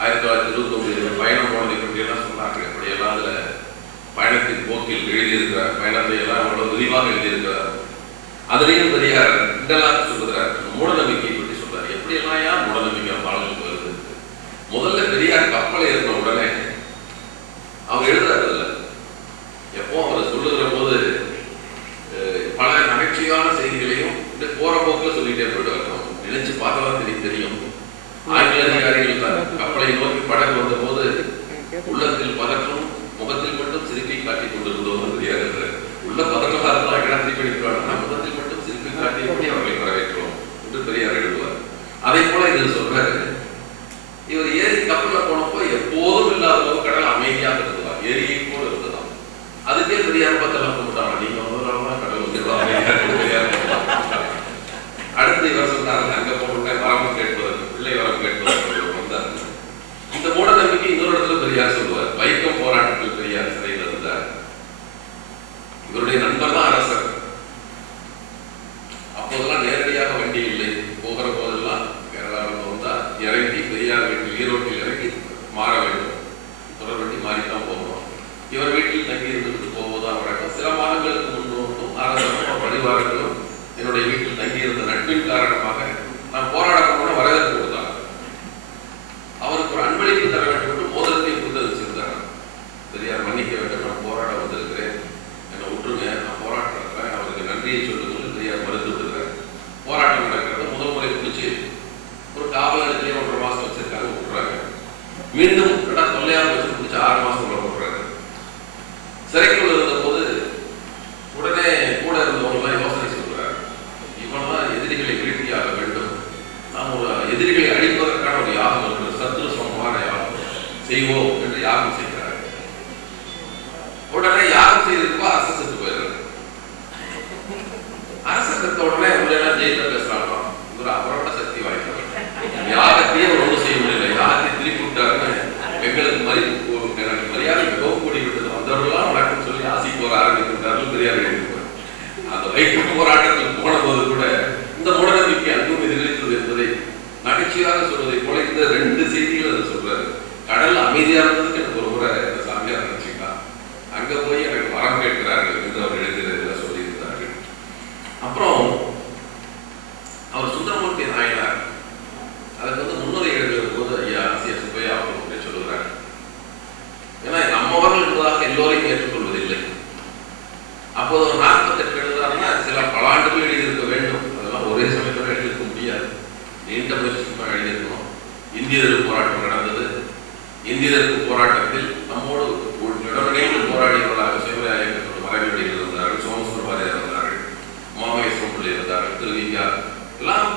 ஆயிரத்தி தொள்ளாயிரத்தி இருபத்தி ஒன்பதில் பயணம் போனதை பற்றியெல்லாம் சொன்னாங்க அப்படியெல்லாம் அதில் பயணத்தின் போக்கில் எழுதியிருக்கிறார். பயணத்தை எல்லாம் அவ்வளோ விரிவாக எழுதியிருக்கிறார். அதுலேயும் பெரியார் இதெல்லாம் சொல்லுகிறார். மூடநம்பிக்கை பற்றி சொல்றாரு. எப்படியெல்லாம் யார் மூடநம்பிக்கை பாடலுக்கு வருது? முதல்ல பெரியார் கப்பலை இருந்த உடனே அவர் எழுதுறாரு இல்லை எப்போ அவர் சொல்லுகிற போது பல நகைச்சுவையான செய்திகளையும் போற போக்கில் சொல்லிட்டே போயிட்டு நினைச்சு பார்த்தாலும் தான் தெரியும். ஆங்கில அதிகாரிகள் தான். kriteria apa telah pemutaran ini மீண்டும் கடா தொல்லையாக வச்சு பிடிச்சி ஆறு மாசம் உள்ள போடுறாரு. சிறைக்குள் இருந்தபோது உடனே கூட இருந்தவங்கலாம் யோசனை சொல்கிறார் இவன்லாம் எதிரிகளை வீழ்த்தியாக வேண்டும். நாம் ஒரு எதிரிகளை அழிப்பதற்கான ஒரு யாகம் இருக்கிறது. சத்துரு சமமான யாகம். செய்வோம் என்று யாகம் செய்கிறார். உடனே யாகம் செய்திருப்பா அரசு செத்து போயிடுறாரு. அரசு செத்த உடனே இந்திய போராட்டம் நடந்தது. இந்திய போராட்டத்தில் நம்மோடு உடனடியாக போராடியவர்களாக சிவராய இயக்கத்தோட மறைவீடுகள் இருந்தார்கள். சோமசுர பாரதியார் இருந்தார்கள். மாமேஸ்வரம் பிள்ளை இருந்தார்கள் திருவிகா எல்லாம்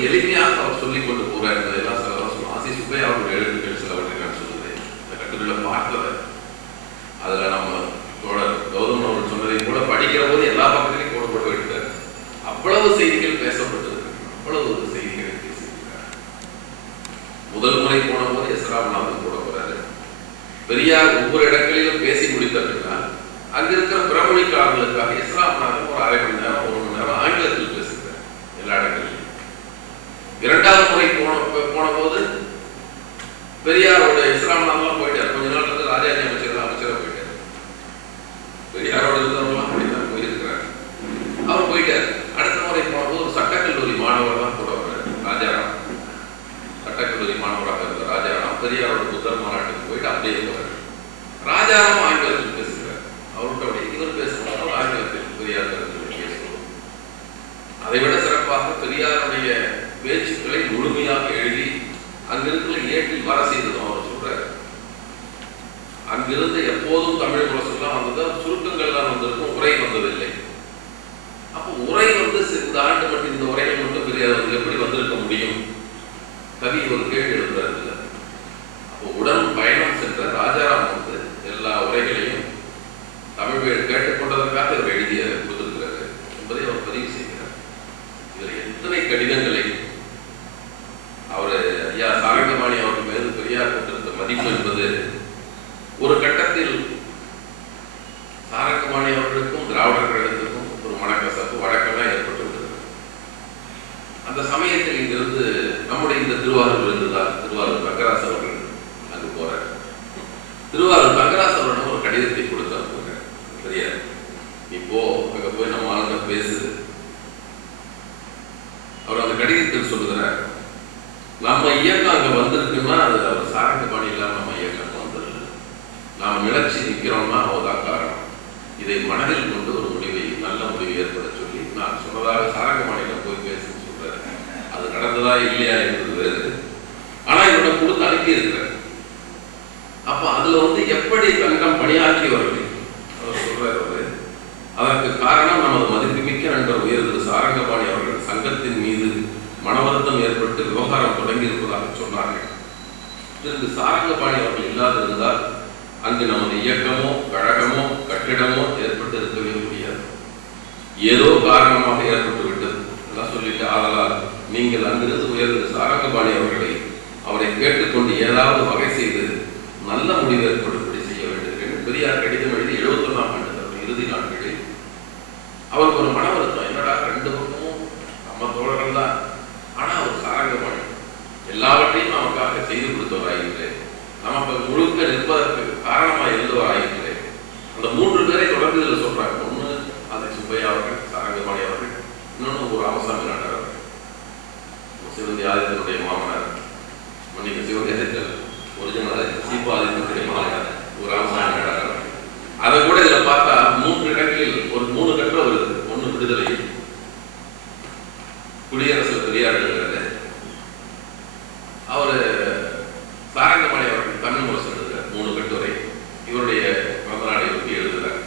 எப்படி எளிமையாக அவர் சொல்லிக் கொண்டு போகிறார் என்பதெல்லாம் சில சொல்லுவோம் ஆசி சுப்பையா அவருடைய எழுத்துக்கள் சிலவற்றை நான் சொல்லுவேன் இந்த கட்டுரையில பார்த்தவர் அதுல நம்ம தோழர் கௌதம் அவர்கள் சொன்னதை கூட படிக்கிற போது எல்லா பக்கத்திலையும் போடப்பட்டு விட்டார் அவ்வளவு செய்திகள் பேசப்பட்டது. அவ்வளவு செய்திகளை பேசியிருக்கிறார். முதல் முறை போன போது எஸ்ராமநாதன் கூட போறாரு பெரியார் ஒவ்வொரு இடங்களிலும் பேசி முடித்தார்கள் அங்க இருக்கிற பிறமொழிக்காரர்களுக்காக இஸ்லாம் நாகம் ஒரு அரை மணி நேரம் ஒரு இரண்டாவது முறை போன போன போது பெரியாரோட இஸ்லாம் நாமெல்லாம் போயிட்டார். கொஞ்ச நாள் இருந்து ராஜாஜி அமைச்சர் அமைச்சராக போயிட்டார். பெரியாரோட இருந்தவங்களாம் அப்படிதான் போயிருக்கிறார். அவர் போயிட்டார். அடுத்த முறை போனபோது ஒரு சட்டக்கல்லூரி மாணவர் தான் கூட வர்றார் ராஜாராம். சட்டக்கல்லூரி மாணவராக இருந்த ராஜாராம் பெரியாரோட புத்தர் மாநாட்டுக்கு போயிட்டு அப்படியே போகிறார் ராஜாராம் ஆங்கிலத்தில் பேசுகிறார் கவி ஒரு கேள்வி எழுப்புறாரு திருவாரூர் இருந்துதான் திருவாரூர் தங்கராசு அவர்கள் அங்கு போறார் திருவாரூர் தங்கராசு ஒரு கடிதத்தை கொடுத்து அனுப்புங்க சரியா? நீ போ. அங்க போய் நம்ம ஆளுங்க பேசு அவர் அந்த கடிதத்தில் சொல்லுகிறார் நம்ம இயக்கம் அங்க வந்திருக்குன்னா அது அவர் சாரங்க பாணி இல்லாம நம்ம இயக்கம் வந்துடுது நாம் நிலச்சி நிற்கிறோம்னா அவதான் காரணம். இதை மனதில் கொண்டு ஒரு முடிவை நல்ல முடிவை ஏற்பட சொல்லி நான் சொன்னதாக சாரங்க பாணியிடம் போய் பேசுன்னு சொல்றாரு. அது நடந்ததா இல்லையா என்பது வேறு கொடுத்து அனுப்பி இருக்கிறார் அப்ப அதுல வந்து எப்படி தங்கம் பணியாற்றியவர்கள் அவர் சொல்றாரு அவரு அதற்கு காரணம் நமது மதிப்புமிக்க நண்பர் உயர்ந்த சாரங்கபாணி அவர்கள் சங்கத்தின் மீது மனவருத்தம் ஏற்பட்டு விவகாரம் தொடங்கி இருப்பதாக சொன்னார்கள். திரு சாரங்கபாணி அவர்கள் இல்லாதிருந்தால் அங்கு நமது இயக்கமோ கழகமோ கட்டிடமோ ஏற்பட்டு இருக்கவே முடியாது. ஏதோ காரணமாக ஏற்பட்டு விட்டது எல்லாம் சொல்லிட்டு ஆதலால் நீங்கள் அங்கிருந்து உயர்ந்த சாரங்கபாணி அவர்களை அவரை கேட்டுக்கொண்டு ஏதாவது வகை செய்து நல்ல முடிவு ஏற்படும்படி செய்ய வேண்டும் என்று பெரியார் கடிதம் எழுதி எழுபத்தொன்னாம் ஆண்டு இறுதி நாட்களில் அவருக்கு ஒரு மன வருத்தம் என்னடா ரெண்டு பக்கமும் நம்ம தோழர்கள் தான் ஆனா அவர் சாரங்கபாணி எல்லாவற்றையும் நமக்காக செய்து கொடுத்தவராயிற்று நமக்கு முழுக்க நிற்பதற்கு காரணமாக இருந்தவராயிற்று அந்த மூன்று பேரை தொடர்ந்து இதில் சொல்றாங்க ஒண்ணு அதை சுப்பையா அவர்கள் சாரங்கபாணி அவர்கள் இன்னொன்று ஒரு ராமசாமி நாட்டார் அவர்கள் சிவந்தி ஆதித்தனுடைய மாமனார் மன்னிக்க சிவந்தி ஆதித்தன் ஒரிஜினல் சீப்பா ஆதித்தனுடைய மாமனார் ஒரு ராமசாமி நாட்டார் அவர்கள் அதை கூட இதுல பார்த்தா மூன்று இடங்களில் ஒரு மூணு கட்டுரை வருது ஒண்ணு விடுதலை குடியரசு பெரியார் எழுதுறது அவரு சாரங்கமணி அவர்கள் தமிழ் முரசு எழுதுறார் மூணு கட்டுரை இவருடைய பிறந்த நாளை ஒட்டி எழுதுறார்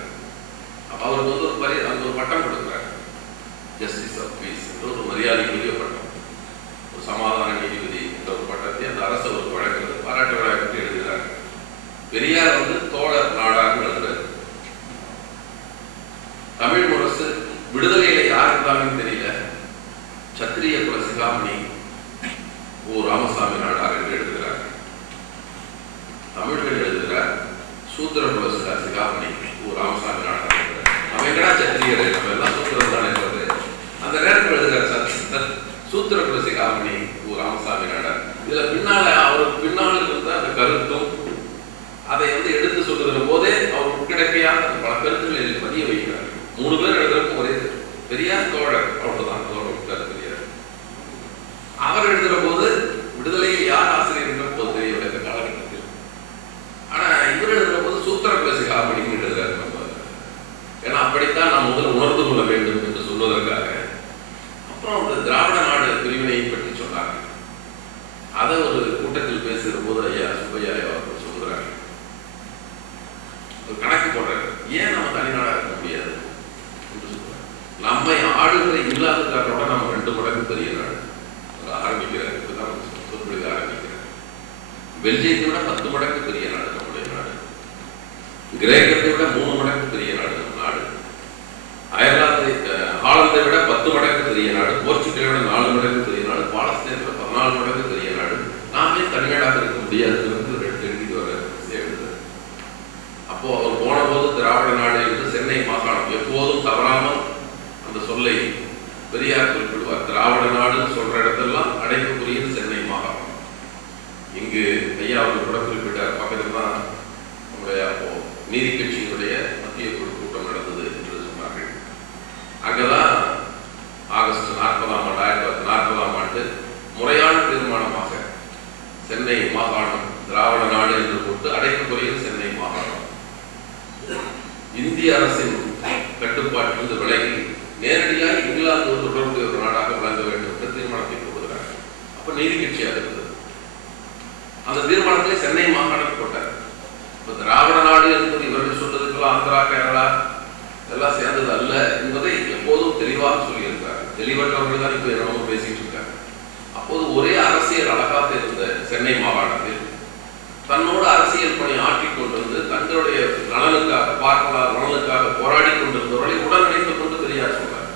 அப்ப அவருக்கு வந்து ஒரு பரி அந்த ஒரு பட்டம் கொடுக்குறார் ஜஸ்டிஸ் ஆஃப் பீஸ் என்ற ஒரு மரியாதைக்குரிய பட்டம் ஒரு சமாதான நீதிபதி என்ற ஒரு பட்டத்தை அந்த அரசு அவருக்கு வழங்குறது பாராட்டு விழா பற்றி எழுதுகிறார் பெரியார் வந்து தோழர் நாடாக விளங்குறது தமிழ் முரசு விடுதலையில யார் இருந்தாங்கன்னு தெரியல. சத்திரிய குல சிகாமணி ஓ ராமசாமி நாடாக எழுதுகிறார் தமிழ்கள் எழுதுகிறார் சூத்திர குல சிகாமணி ஓ ராமசாமி நாடாக நம்ம எங்கடா சத்திரியர்? நம்ம எல்லாம் சூத்திரம் அந்த நேரத்தில் எழுதுகிறார் சூத்திர குல சிகாமணி ஓ ராமசாமி நாடார். இதுல பின்னால அவருக்கு பின்னால் இருந்த அந்த கருத்தும் அதை வந்து எடுத்து சொல்லுகிற போதே அவர் உட்கிடக்கையாக பல கருத்துக்களை பதிய வைக்கிறார். மூணு பேர் எழுதுறதுக்கு ஒரே பெரியார் தோழர் அவ்வளவுதான் தோழர் விட்டார் பெரியார் அவர் எழுதுற போது விடுதலையில் யார் ஆசிரியர் என்ற போது தெரியவில்லை இந்த காலகட்டத்தில் ஆனா இவர் எழுதுற போது சூத்திர பேசுக அப்படின்னு எழுதுறாரு நம்ம ஏன்னா அப்படித்தான் நாம் முதல் உணர்ந்து கொள்ள வேண்டும் என்று சொல்வதற்காக அப்புறம் அந்த திராவிட நாடு பிரிவினையை பற்றி சொன்னாங்க அதை ஒரு கூட்டத்தில் பேசுகிற போது ஐயா சுப்பையா அவர்கள் சொல்கிறாங்க ஒரு கணக்கு போடுறாரு ஏன் நம்ம தனிநாடாக இருக்க முடியாது என்று சொல்றாரு. நம்மை ஆளுகிற இல்லாததுக்காக நம்ம ரெண்டு மடங்கு பெரிய நாடு அவர் ஆரம்பிக்கிறார் இப்பதான் சொற்பொழிவு ஆரம்பிக்கிறார் பெல்ஜியத்தை விட பத்து மடங்கு பெரிய நாடு நம்முடைய நாடு கிரேக்கத்தை விட மூணு மடங்கு பெரிய நாடு நம்ம நாடு. அயர்லாந்தை ஹாலந்தை விட பத்து மடங்கு பெரிய நாடு. போர்ச்சுகலை விட நாலு மடங்கு பெரிய நாடு. பாலஸ்தீனை பதினாலு மடங்கு பெரிய நாடு. நாமே தனிநாடாக இருக்க முடியாது வந்து எடுத்து எழுதிட்டு வர எழுதுறாரு அப்போ அவர் போன போது திராவிட நாடு என்று சென்னை மாகாணம். எப்போதும் தவறாமல் அந்த சொல்லை பெரியார் குறிப்பிடுவார். திராவிட நாடுன்னு சொல்ற இடத்தெல்லாம் அடைப்புக்குரியது சென்னை மாகாணம். இங்கு ஐயா அவர்கள் கூட குறிப்பிட்டார் பக்கத்தில் தான் நம்முடைய அப்போ நீதி கட்சியினுடைய மத்திய குழு கூட்டம் நடந்தது என்று சொன்னார்கள் அங்கதான் ஆகஸ்ட் நாற்பதாம் ஆண்டு ஆயிரத்தி தொள்ளாயிரத்தி நாற்பதாம் ஆண்டு முறையான தீர்மானமாக சென்னை மாகாணம் திராவிட நாடு என்று போட்டு அடைப்புக்குரியது சென்னை மாகாணம் இந்திய அரசின் கட்டுப்பாட்டிலிருந்து விலகி நேரடியாக இங்கிலாந்து தொடர்புடைய ஒரு நாடாக விளங்க வேண்டும் என்ற தீர்மானத்தை போடுகிறார் அப்ப நீதி கட்சியாக இருந்தது அந்த தீர்மானத்திலே சென்னை மாகாணம் போட்டார். இப்போ திராவிட நாடு என்பது இவர்கள் சொல்றதுக்கெல்லாம் ஆந்திரா கேரளா எல்லாம் சேர்ந்தது அல்ல என்பதை எப்போதும் தெளிவாக சொல்லியிருக்கிறார் தெளிவற்றவர்கள் தான் இப்போ என்னமோ பேசிட்டு இருக்காங்க. அப்போது ஒரே அரசியல் அழகாக இருந்த சென்னை மாகாணத்தில் தன்னோடு அரசியல் பணி ஆற்றிக் கொண்டிருந்து தங்களுடைய நலனுக்காக பார்க்கலாம் நலனுக்காக போராடி கொண்டிருந்தவர்களை உடன் இணைத்துக் கொண்டு பெரியார் சொல்றார்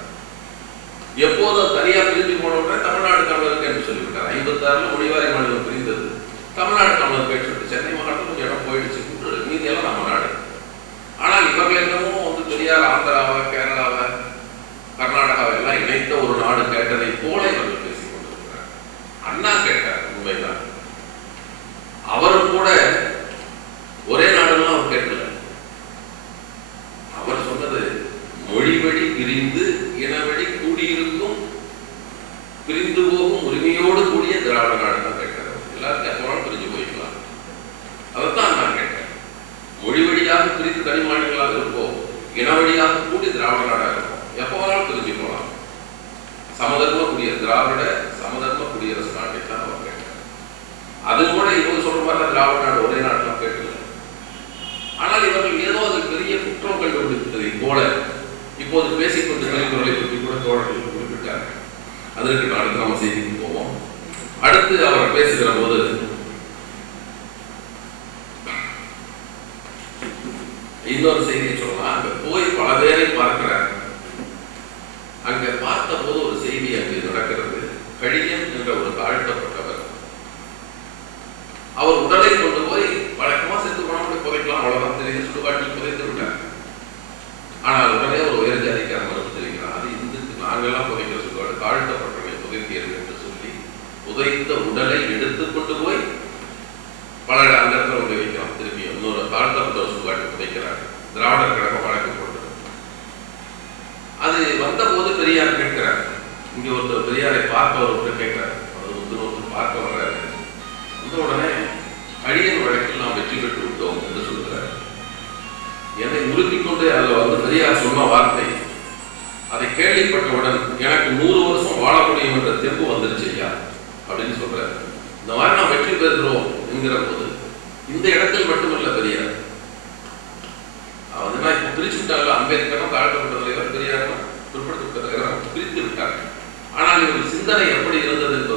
எப்போதும் தனியார் தனியா பிரிஞ்சு போன உடனே தமிழ்நாடு தமிழருக்கு என்று சொல்லிவிட்டார். ஐம்பத்தாறுல முடிவாக வாழ்ந்தவுடன் எனக்கு நூறு வருஷம் வாழ என்ற தெம்பு வந்துருச்சு ஐயா அப்படின்னு சொல்றாரு. இந்த மாதிரி நான் வெற்றி பெறுகிறோம் என்கிற போது இந்த இடத்தில் மட்டுமல்ல பெரியார். வந்து நான் இப்போ பிரிச்சு விட்டாங்க அம்பேத்கரும் காலக்கப்பட்ட தலைவர் பெரியாரும் பிரித்து விட்டாங்க ஆனால் இவர் சிந்தனை எப்படி இருந்தது என்பது